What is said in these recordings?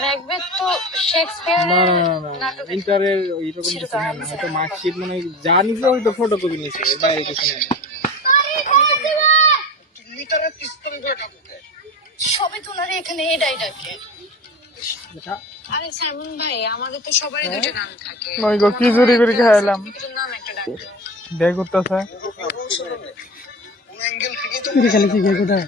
Macbeth তো শেক্সপিয়ারের নাটক। ইন্টারের এইরকম কিছু না, হয়তো মার্কশিট মানে যা নিছে হয়তো ফটোকপি নিছে, এর বাইরে কিছু না। সবে তো ওনারা এখানে এটাই ডাকে। আরে সাইমন ভাই, আমাদের তো সবারই দুটো নাম থাকে। মই গো কি চুরি করে খাইলাম দুটোর নাম একটা ডাকে। দেখ করতেছে চুরি খালি কি গে কোথায়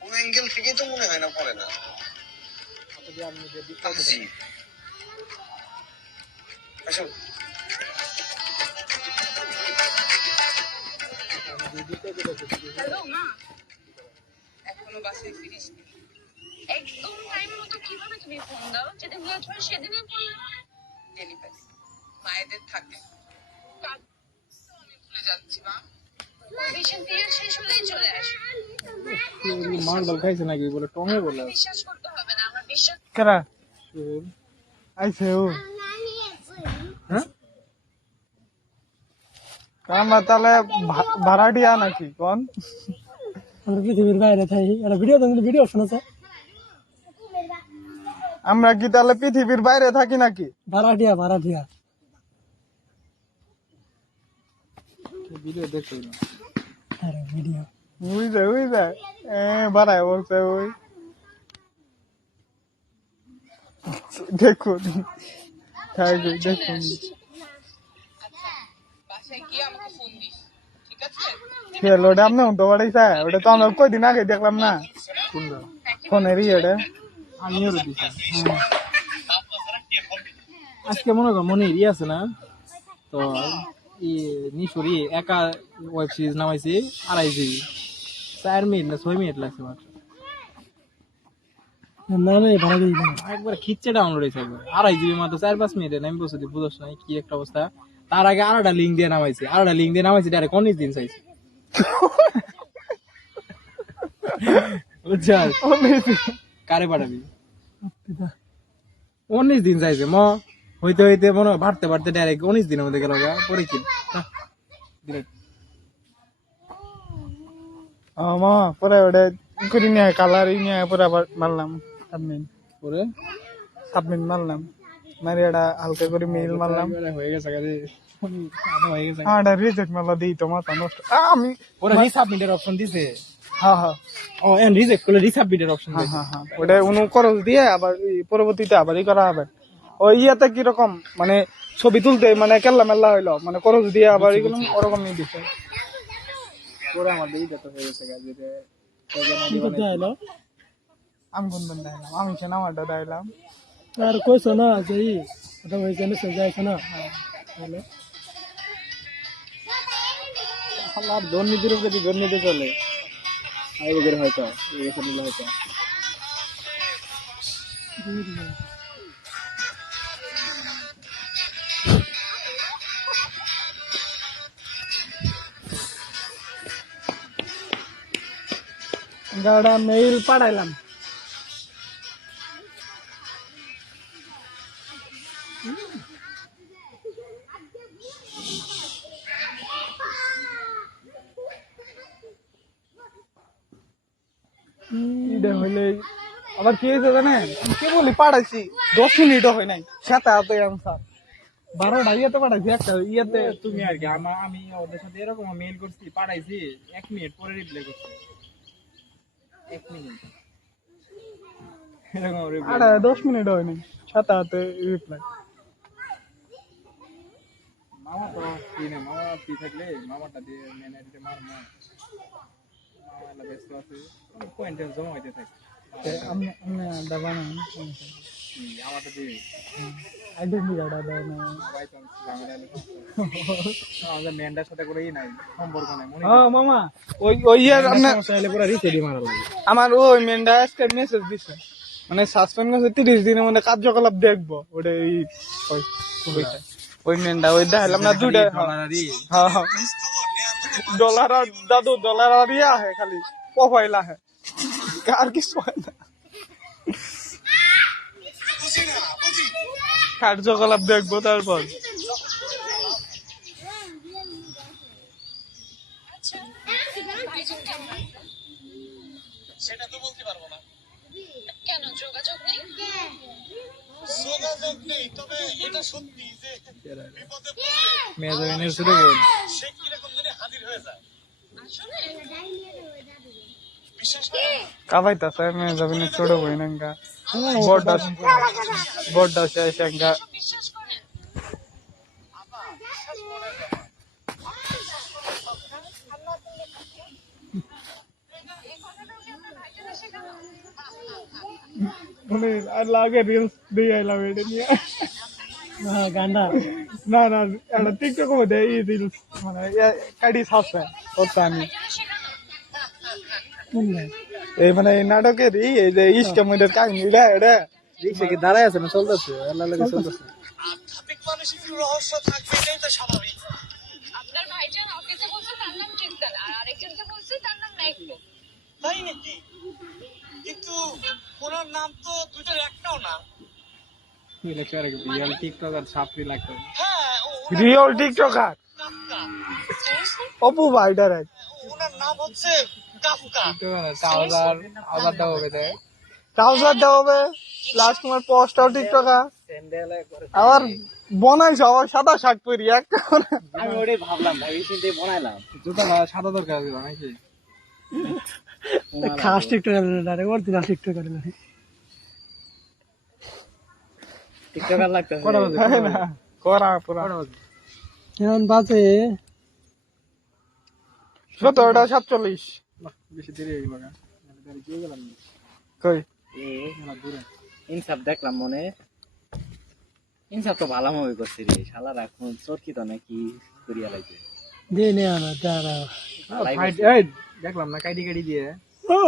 কোন অ্যাঙ্গেল থেকে তো মনে হয় না পড়ে না। আসো হ্যালো মা, এখনো বাসায় ফিরিসনি? একদম টাইম মতো কিভাবে তুমি ফোন দাও? যেদিন লেট হয় সেদিনই ফোন ডেলিভারি মায়েদের থাকে। আমি ভুলে যাচ্ছি মা, ভিশন পিরিয়ড শেষ হলেই চলে আসে। মালডাল খাইছে নাকি বলে টমে বলে। বিশ্বাস করতে হবে না, আমার বিশ্বাস। কেরা আইছে ও হ্যাঁ কামা তাহলে ভাড়াটিয়া নাকি কোন আমরা পৃথিবীর বাইরে থাকি এটা ভিডিও তো ভিডিও শোনাছে আমরা কি তাহলে পৃথিবীর বাইরে থাকি নাকি ভাড়াটিয়া ভিডিও দেখছো না? আরে ভিডিও বুঝে বাড়ায় বলছে ওই দেখুন দেখুন বাসায় গিয়ে আমাকে ফোন দিস, ঠিক আছে? খেল ওটা আপনি উঠতে পারিস ওটা তো আমরা কয়দিন আগে দেখলাম না ফোনেরই ওটা আমিও দিছি। আজকে মনে কর মনে ইয়ে আছে না, তো নিশোরি একা ওয়েব সিরিজ নামাইছি 2.5 GB, 4 মিনিট না 6 মিনিট লাগছে মাত্র। না না ভাড়া দিই না একবার খিচ্ছে ডাউনলোড হয়েছে, একবার 2.5 GB মাত্র 4-5 মিনিটে নামি বসে বুঝছ না কি একটা অবস্থা। তার আগে আরেকটা লিঙ্ক দিয়ে নামাইছি, ডাইরেক্ট 19 দিন চাইছি। বুঝছাস কারে পাঠাবি? 19 দিন চাইছে হইতে হইতে মনে হয় বাড়তে ডাইরেক্ট 19 দিনের মধ্যে গেল পরে কি মা পরে ওটা করি নিয়ে কালারই নিয়ে পরে আবার মারলাম পরে সাবমিট মারলাম মারি এটা হালকা করে মেইল মারলাম হয়ে গেছে হয়ে গেছে। এটা রিজেক্ট মারলা দিই তো মাথা নষ্ট আমি ওরা রিসাবমিটের অপশন দিছে। হ্যাঁ ও এন্ড রিজেক্ট করলে রিসাবমিটের অপশন দিছে। হ্যাঁ ওটা উনি খরচ দিয়ে আবার পরবর্তীতে আবারই করা হবে। ওই ইয়াতে কিরকম মানে ছবি তুলতে মানে কেল্লা মেল্লা হইলো মানে খরচ দিয়ে আবার এগুলো ওরকম নিয়ে দিচ্ছে। পরে আমাদের এইটা তো হয়ে গেছে গাছ যেটা এলো আমি কোন দিন দেখালাম আমি সে নামাটা দেখালাম আর কইছো না যে এটা হইছে না যাইছে না তাহলে আর দুর্নীতির উপরে কি দুর্নীতি চলে আইবগের হয়তো এরকম হয়তো গাড়া মেইল পাঠাইলাম এটা হইলে আবার কি হয়েছে জানেন কি বলি পাঠাইছি 10 মিনিটও হয় নাই সাথে হাতে আনসার 12টা ইয়েতে পাঠাইছি একটা ইয়েতে তুমি আর কি আমি ওদের সাথে এরকম মেইল করছি পাঠাইছি 1 মিনিট পরে রিপ্লাই করছি 1 মিনিট এরকম রিপ্লাই আরে 10 মিনিট হয় নাই সাথে হাতে রিপ্লাই মামা তো ফ্রি না, মামা ফ্রি থাকলে মামাটা দিয়ে ম্যানেজারকে মারমো মামা ব্যস্ত আছে পয়েন্টে জমা হইতে থাকে আমি দাবা না আমারটা দিয়ে আইডেন্টি কার্ড দাও না বাই চান্স ঝামেলা হলে আমাদের মেন্ডার সাথে করে নাই সম্পর্ক নাই মনে মামা ওই ইয়ার আপনার সমস্যা হলে পুরো রিসেটই মারা লাগে। আমার ওই মেন্ডা আজকে মেসেজ দিছে মানে সাসপেন্ড করছে 30 দিনের মধ্যে কার্যকলাপ দেখবো ওটা এই ওই মেন্ডা ওই দেখালাম না দুইটা হ্যাঁ ডলার আর দাদু ডলার আর ইয়া है খালি প্রোফাইল আছে আর কিছু হয় না কার্যকলাপ দেখবো তারপর সেটা তো বলতে পারবো যোগাযোগ নেই? যোগাযোগ নেই, তবে এটা সত্যি যে বিপদে পড়লে মেজারিনের ছোট বোন। সে কিরকম জানি হাজির হয়ে যায়। আসলে বিশ্বাস করেন? কাবাইতাছে মেজাবিনের ছোট বোন এঙ্গা বড়টা শেষ এঙ্গা বিশ্বাস করেন? এই কথাটা উনি আপনার ভাইকে না শেখানো? মানে আর লাগে রিলস দিয়ে আইলাম এটা নিয়ে হ্যাঁ গান্ডা না না এটা টিকটক মধ্যে এই রিলস মানে কাটি ছাপছে করতে আমি এই মানে এই নাটকের এই যে ইস্কামের কাহিনী এটা রিক্সা কি দাঁড়ায় আছে না চলতেছে? আল্লাহ লাগে চলতেছে। আধ্যাত্মিক মানুষের একটু রহস্য থাকবে, এটাই তো স্বাভাবিক। আপনার ভাইজান অফিসে বলছে তার নাম চিন্তান, আর আরেকজনকে বলছে তার নাম নাইকো। তাই নাকি? কিন্তু ওনার নাম তো দুটোর একটাও না। রিয়েল টিকটক আর ছাপড়ি লাগতো। হ্যাঁ, রিয়েল টিকটকার কাফকা। অপু ভাইটার ওনার নাম হচ্ছে কাফকা। ট্রাউজার দেওয়া হবে দেখ। ট্রাউজার দেওয়া হবে প্লাস তোমার পোস্টার টিকটকার আবার বনাইছো আবার সাদা শাক পরি একটা আমি ওটাই ভাবলাম, ভাবি চিন্তে বানাইলাম। জুতা সাদা দরকার আছে নাকি? খাস টিকটকার না অরিজিনাল টিকটকার না টিকটকার লাগতেছে। করা পুরা এখন বাজে 17:47 বাহ, বেশি দেরি হয়ে গেল না? দেরি দিয়ে গেলাম না। কই মেলা দূরে। ইনসাফ দেখলাম মনে ইনসাফ তো ভালো মুভি করছে রে শালা রাখুন চরকি তো নাকি করিয়া লাগবে দিয়ে নে না দাঁড়া ফাইট এই দেখলাম না কাইডি কাইডি দিয়ে।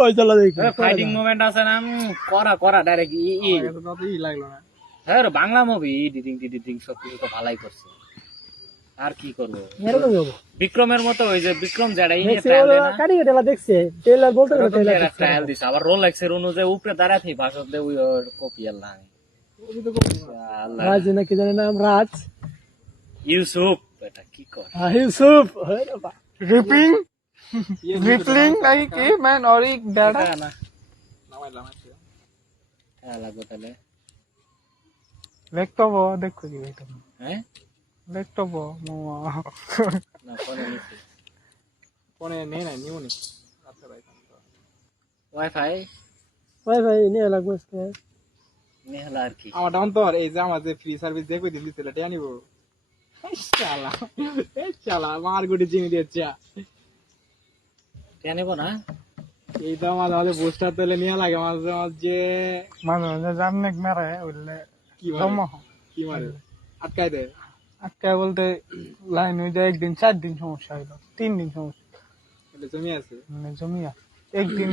ওই চলা দেখি ফাইটিং মুভমেন্ট আছে না করা করা ডাইরেক্ট আমার কাছে তো ই লাগলো না। হ্যাঁ বাংলা মুভি এডিটিং সব কিছু তো ভালোই করছে আর কি করবো এরকম যাবো বিক্রমের মতো ওই যে বিক্রম যেটা দেখছে ওরা কাটি কেটে দেখছে ট্রেলার বলতে গেলে ট্রেলার ট্রায়াল দিছে আবার রোল এক্সের অনুযায়ী উপরে দাঁড়াতে ভাষণ দে ওই কপি আল্লাহ আল্লাহ রাজ নাকি জানে নাম রাজ ইউসুফ এটা কি কর ইউসুফ রিপিং রিপলিং নাই কি ম্যান और एक डाटा এটা না নামাইলাম আছে। হ্যাঁ লাগবে তাহলে লেখতব দেখো কি এটা হ্যাঁ লেখতব মামা না ফোনে নিছি ফোনে নেই না নিউ নি। আচ্ছা ভাই। ওয়াইফাই ভাই ভাই নিয়ে লাগবে আজকে নেহলা আর কি আমার ডাউন তো এই যে আমার যে ফ্রি সার্ভিস দেখো দিন দিছিল এটা আনিব। শালা এই শালা মার গুটি চিনি দিয়েছে। কে নেবো না এই তো আমাদের পোস্টার তেলে নিয়ে লাগে মাঝে মাঝে। মানে জামনে মেরে বললে কি জমা মারে? কি মারে? আটকাই দেয়। আজকে বলতে লাইন হয়ে যায় একদিন 4 দিন সমস্যা হইলো 3 দিন সমস্যা এটা জমি আছে। মানে জমিয়া একদিন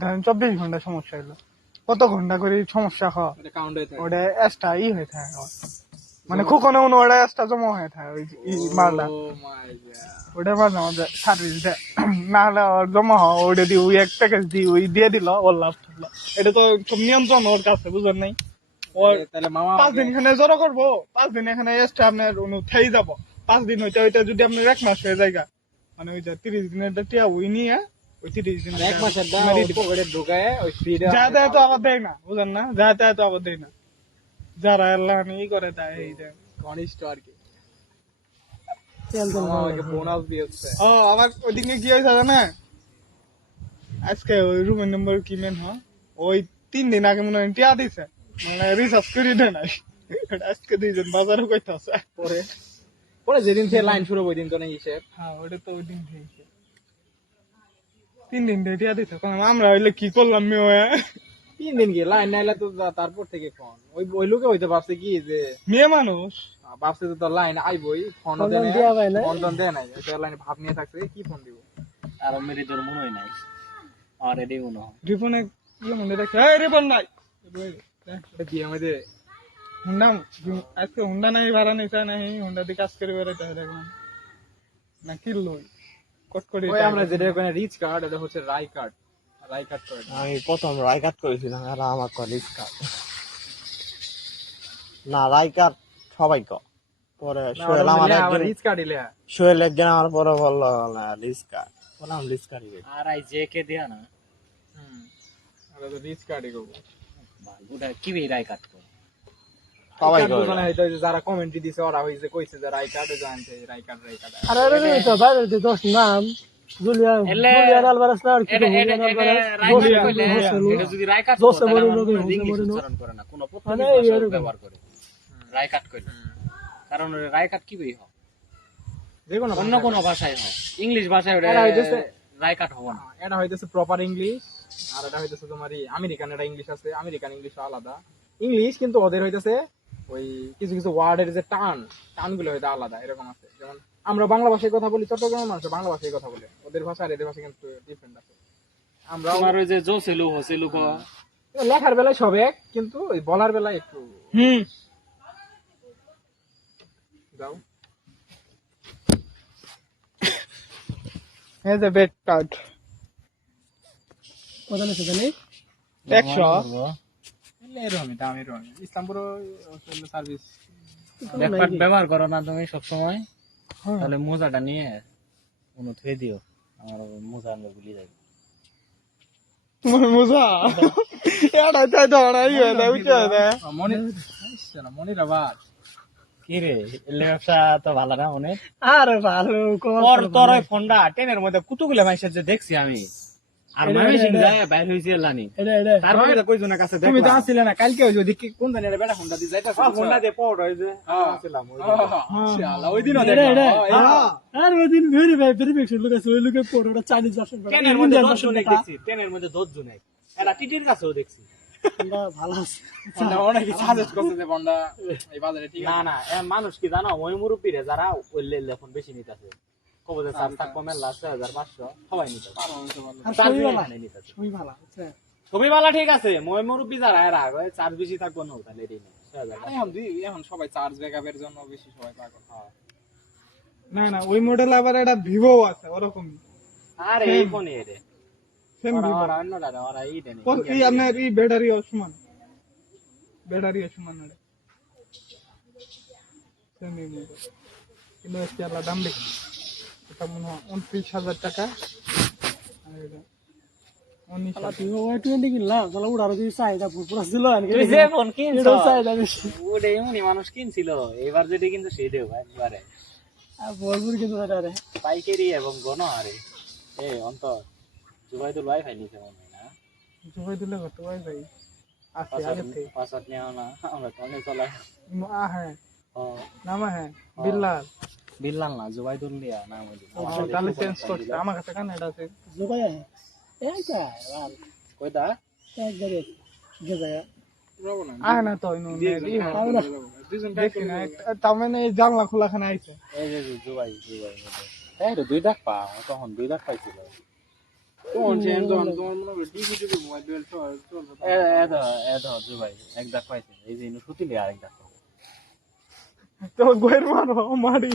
ধরেন 24 ঘন্টা সমস্যা হইলো কত ঘন্টা করে সমস্যা হয় এটা কাউন্ট হয়ে থাকে। ওটা এক্সট্রা হয়ে থাকে মানে কখনো কোনো ওটা এক্সট্রা জমা হয়ে থাকে ওই মালটা ও মাই গড। ওটা মাঝে মাঝে সার্ভিস দেয় না হলে ওর জমা হয় ওটা দিয়ে ওই এক প্যাকেজ দিয়ে ওই দিয়ে দিল ওর লাভ থাকলো এটা তো সব নিয়ন্ত্রণ ওর কাছে বুঝেন নাই ওর তাহলে মামা 5 দিন এখানে জড়ো করবো 5 দিন এখানে এক্সট্রা আপনার থেই যাবো 5 দিন হইতে হইতে যদি আপনার 1 মাস হয়ে যায় মানে ওই যে 30 দিনের টিয়া ওই নিয়ে ওই 30 দিন এক মাসের দাম পকেটে ঢুকায় ওই ফ্রিতে যা দেয় তো আবার দেয় না বুঝেন না যা দেয় তো আবার দেয় না যারা আল্লাহ ই করে দেয় এই দেয় ঘনিষ্ঠ আর কি। তেল তেল আমাকে বোনাস দিয়েছে। ও আবার ওইদিকে কি হয়েছে জানে আজকে ওই রুমের নম্বর কি মেন হয় ওই 3 দিন আগে মনে হয় টিয়া দিছে মানে রিসার্চ করে দেয় নাই আজকে 2 জন বাজারে কইতাছে পরে পরে যেদিন থেকে লাইন শুরু ওই দিন তো নেই হিসেব। হ্যাঁ ওটা তো ওই দিন থেকে 3 দিন ধরে টিয়া দিছে কারণ আমরা হইলে কি করলাম মেয়ে 3 দিন কি লাইন নাইলে তো তারপর থেকে ফোন ওই ওই লোকে হইতে ভাবছে কি যে মেয়ে মানুষ ভাবছে তো লাইন আইবই ফোন ফোন দেয় দেয়া হয় না। ফোন টোন দেয় নাই এটা লাইনে ভাব নিয়ে থাকছে কি ফোন দিব। আর মেরি তোর মনে হয় নাই অলরেডি মনে হয় রিপনে ইয়ে মনে রাখে এই রিপন নাই এটা কি আমাদের হুন্ডা আজকে হুন্ডা নাই ভাড়া নিছে নাই হুন্ডা দিয়ে কাজ করে বেড়াইতে হয় দেখলাম না কিনলো কট করে ওই আমরা যেটা ওখানে রিচ কার্ড এটা হচ্ছে রাই কার্ড কার্ড। আমি প্রথম রায়কাট করেছিলাম আর আমার কলিজ কার্ড না রায়কাট সবাই পরে সোহেল আমার একজন রিচ কার্ড ইলে সোহেল একজন আমার পরে বললো না লিজ কার্ড বললাম লিজ কার্ড আর আই জে কে দিয়া না এটা তো রিচ কার্ডই গো। ওটা কি রায় কাট করে সবাই রাইকার্ড কয়। দোকানে হয়তো ওই যে যারা কমেন্টরি দিছে ওরা হইছে কইছে যে রাইকার্ডে জানতে রাইকার্ড আরে আরে আরে তো বাইরে যে দশ নাম জুলিয়ান আলভারেজ না আর কি এটা জুলিয়ান আলভারেজ এটা যদি রায় কাট জোসে তাহলে মরিনো, আমার জোসে ইংলিশ মরিনো। উচ্চারণ করে না কোনো মানে পর্তুগিজ ভাষা এরকম। ব্যবহার করে রায় কাট কইলে কারণ রায় কাট কি বই হয় যে কোনো অন্য কোনো ভাষায় হয় ইংলিশ ভাষায় ওটা এটা হইতেছে রায় কাট হবে না এটা হইতেছে প্রপার ইংলিশ আর এটা হইতেছে তোমার আমেরিকান একটা ইংলিশ আছে আমেরিকান ইংলিশ আলাদা ইংলিশ কিন্তু ওদের হইতেছে ওই কিছু কিছু ওয়ার্ডের যে টানগুলো হয়তো আলাদা এরকম আছে যেমন আমরা বাংলা ভাষায় কথা বলি চট্টগ্রামের মানুষ বাংলা ভাষায় কথা বলে ওদের ভাষা আর এদের ভাষা কিন্তু ডিফারেন্ট আছে আমরা তোমার ওই যে জোসেলু হোসেলু কো লেখার বেলায় সব এক কিন্তু ওই বলার বেলায় একটু যাও এই যে বেড কার্ড কত আছে জানি 100 এরকমই দাম এরকমই ইসলামপুর সার্ভিস ব্যবহার করো না তুমি সব সময় তাহলে মোজাটা নিয়ে কোনো থুয়ে দিও আমার মোজা আমরা ভুলে যাবে তোমার মজা এটা তাই ধরাই হয়ে যায় বুঝছো মনির আবার কি রে এলে ব্যবসা তো ভালো না অনেক আরে ভালো তোর ওই ফোনটা টেনের মধ্যে কুতুগুলো মাইসের যে দেখছি আমি আর ময়মনসিং যায় বাইরে হইছে লানি এটা তারপরে তো কইজনের কাছে তুমি তো দেখলাম আসছিলে না কালকে ওই যে কোন জানি এটা বেটা ফোনটা দিয়ে যাইতাছে ফোনটা দিয়ে পড় ওই যে আসলাম ওই দিন। মাশাআল্লাহ ওই দিনও এটা দেখলাম আর ওই দিন ভেরিফিকেশন লোক আছে ওই লোকে পড়ে ওটা চাইনিজ ভাষা ট্রেনের মধ্যে 10 জন দেখছি ট্রেনের মধ্যে 10 জন এরা টিটির কাছেও দেখছি ভালো আছে ফোনটা অনেক সাজেস্ট করছে যে ফোনটা এই বাজারে ঠিক না না এ মানুষ কি জানো ওই মুরব্বীরে যারা ওই লেলে ফোন বেশি নিতেছে কবে যে চার্জ থাকবো মেলা 6500 সবাই নিতেছে আর চার্জ ছবি ভালো নিতেছে ছবি ভালো আছে ছবি বালা ঠিক আছে মই মুরব্বী যারা এরা চার্জ বেশি থাকবো না তাহলে এটাই নেই 6000 এখন সবাই চার্জ ব্যাকআপের জন্য বেশি সবাই পাগল না না ওই মডেল আবার একটা ভিভো আছে ওরকম আর এই ফোনে রে সেম ভিভো ওরা অন্যটা না, ওরা এই দেন এই আপনার এই ব্যাটারি সমান এটা সেম এই মডেল কিন্তু এর আলাদা দাম বেশি এটা মনে হয় 29,000 টাকা আর এটা 19,000 তুই ওই 20 কিনলাম তাহলে ওটার যদি চাহিদা পুরো ছিল আর কি তুই যে ফোন কিনছ এটাও চাহিদা বেশি ওটা এমনি মানুষ কিনছিল এবার যেটা কিন্তু সেই দেব একবারে আর বলবুর কিন্তু এটা রে পাইকারি এবং গণহারে অন্তর জুবাইদুল ওয়াইফাই নিতে মনে হয় না জবাই দিলে কত ভাই আছে আগে থেকে পাসওয়ার্ড নেওয়া না আমরা তো অনেক চলা হ্যাঁ ও নাম হ্যাঁ বিল্লাল বিল্লাল না জুবাইদুল লিয়া নাম ওই তাহলে চেঞ্জ করছে আমার কাছে কানে এটা আছে জোগাই এইটা ভালো কইতা এক গাড়ি যে জায়গা না তো দেখি না তার মানে এই জানলা খোলা খানে আইছে এই যে জুবাই এই রে 2 দাগ পা তখন 2 দাগ পাইছিল কোন চেঞ্জ অন তোমার মনে হয় ডিভিডি মোবাইল বেল চলবে এদ জুবাই এক দাগ পাইছিল এই যে সুতিলে আরেক দাগ পাবো তো গোয়ের মারো মারি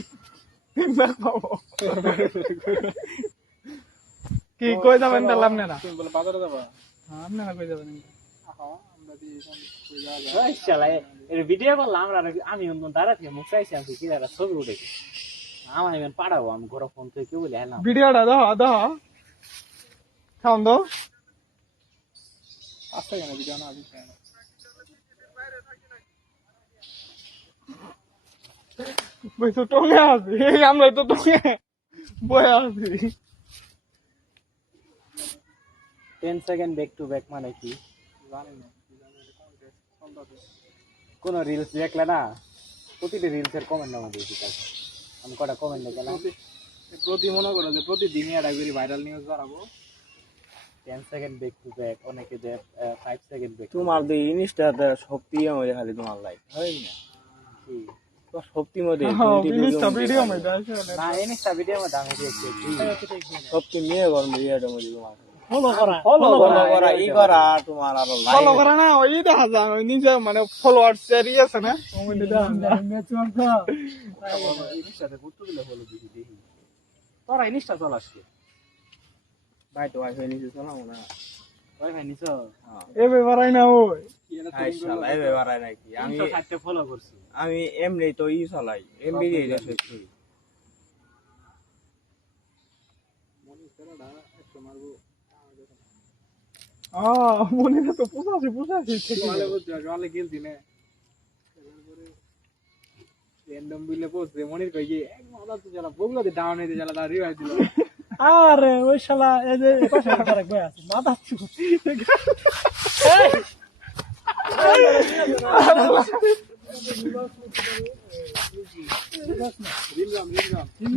দেখ পাবো কি কই যাবেন তাহলে আপনারা তুমি বলে বাজারে যাবা হ্যাঁ আপনারা কই যাবেন আমরা দিয়ে কই যাওয়া ওই শালা এর ভিডিও করলাম আমরা আমি অন্য দাঁড়া থেকে মুখ চাইছি আমি কি একটা ছবি উঠেছি আমার এমন পাঠাবো আমি ঘরে ফোন থেকে কেউ বলে হ্যাঁ ভিডিওটা দাও খাওন দাও আচ্ছা কেন ভিডিও না আদি বই তো টঙ্গে আছে এই আমরা তো টঙ্গে বয়ে আছি 10 সেকেন্ড ব্যাক টু ব্যাক মানে কি জানি না কোন রিলস দেখলে না প্রতিটি রিলসের কমেন্ট নামা দিয়েছি কাছে আমি কটা কমেন্ট দেখলাম প্রতি মনে করো যে প্রতিদিনই একটা করে ভাইরাল নিউজ বাড়াবো 10 সেকেন্ড ব্যাক টু ব্যাক অনেকে যে 5 সেকেন্ড ব্যাক তোমার যে জিনিসটা শক্তি আমাদের খালি তোমার লাইক হয় না কি তো শক্তি মধ্যে মিনিস্টার ভিডিও মধ্যে আছে না ইনস্টা ভিডিও মধ্যে আমি দেখছি শক্তি নিয়ে গরম ভিডিওটার মধ্যে তোমার ফলো করা ফলো করা ই করা তোমার আরো ফলো লাইক করে না ওই দেখা যায় ওই নিজে মানে ফলোয়ার্স এর আছে না ওই মধ্যে দেখা যায় ম্যাচুয়ার তো ইনস্টাতে কত গুলো ফলো দিছি দেখি তোরা ইনস্টা চলাস কি ভাই তো ওয়াইফাই নিচে চালাও না ওই ভাই নিছো এ ব্যাপারাই না ওই আই শালা এই ব্যাপার নাকি আমি 360 ফলো করছি আমি এমনি তো ই চালাই এমবি দিয়ে যাচ্ছি মনে তো পোষাছি জলে বুঝছো জলে গেলছি না র্যান্ডম বিলে পড়ছে মনির কই গিয়ে এক মাথা তো জ্বালা বগুলাতে ডাউন হইতে জ্বালা তার রিভাইভ দিল আরে ওই শালা এই যে পাশে আরেক ভাই আছে মাথা চুপ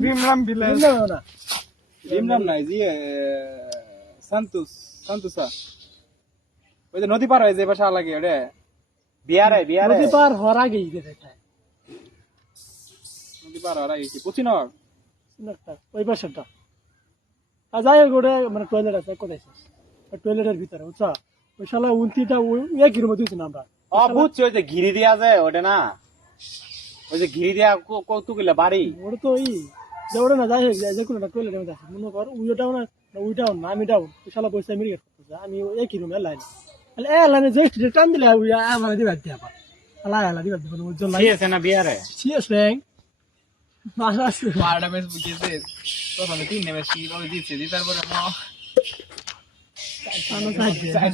ভীমরাম বিলে না রিমরাম নাই জি সন্তোষা ওই যে নদী পার হয়ে যে পাশে লাগে ওরে বিয়ারে নদী পার হওয়ার আগেই গেছে নদী পার হওয়ার আগে কি পুচিনর ওই পাশেরটা আর যাই হোক ওটা মানে টয়লেট আছে কোথায় টয়লেটের ভিতরে বুঝছা ওই শালা উনতিটা একই রুমে দিয়েছি না আমরা বুঝছি ওই যে ঘিরি দিয়া যায় ওটা না ওই যে ঘিরি দিয়া কৌতুকিলে বাড়ি ওটা তো ওই যে ওটা না যাই হোক যে কোনো একটা টয়লেটের মধ্যে আছে মনে কর উইটাও না উইটাও না আমি ডাউন ওই শালা পয়সা আমি রিগেট করতেছে আমি একই রুমে লাইন এ লাইনে যে টান দিলে আমার দিবার দিয়ে আবার আলা দিবার দিব উজ্জ্বল লাই আছে না বিয়ারে সিএস র্যাঙ্ক মারা আছে বারোটা ম্যাচ বুঝিয়েছে প্রথমে 3 ম্যাচ কি ভাবে জিতছে জিতার পরে আনো সাইড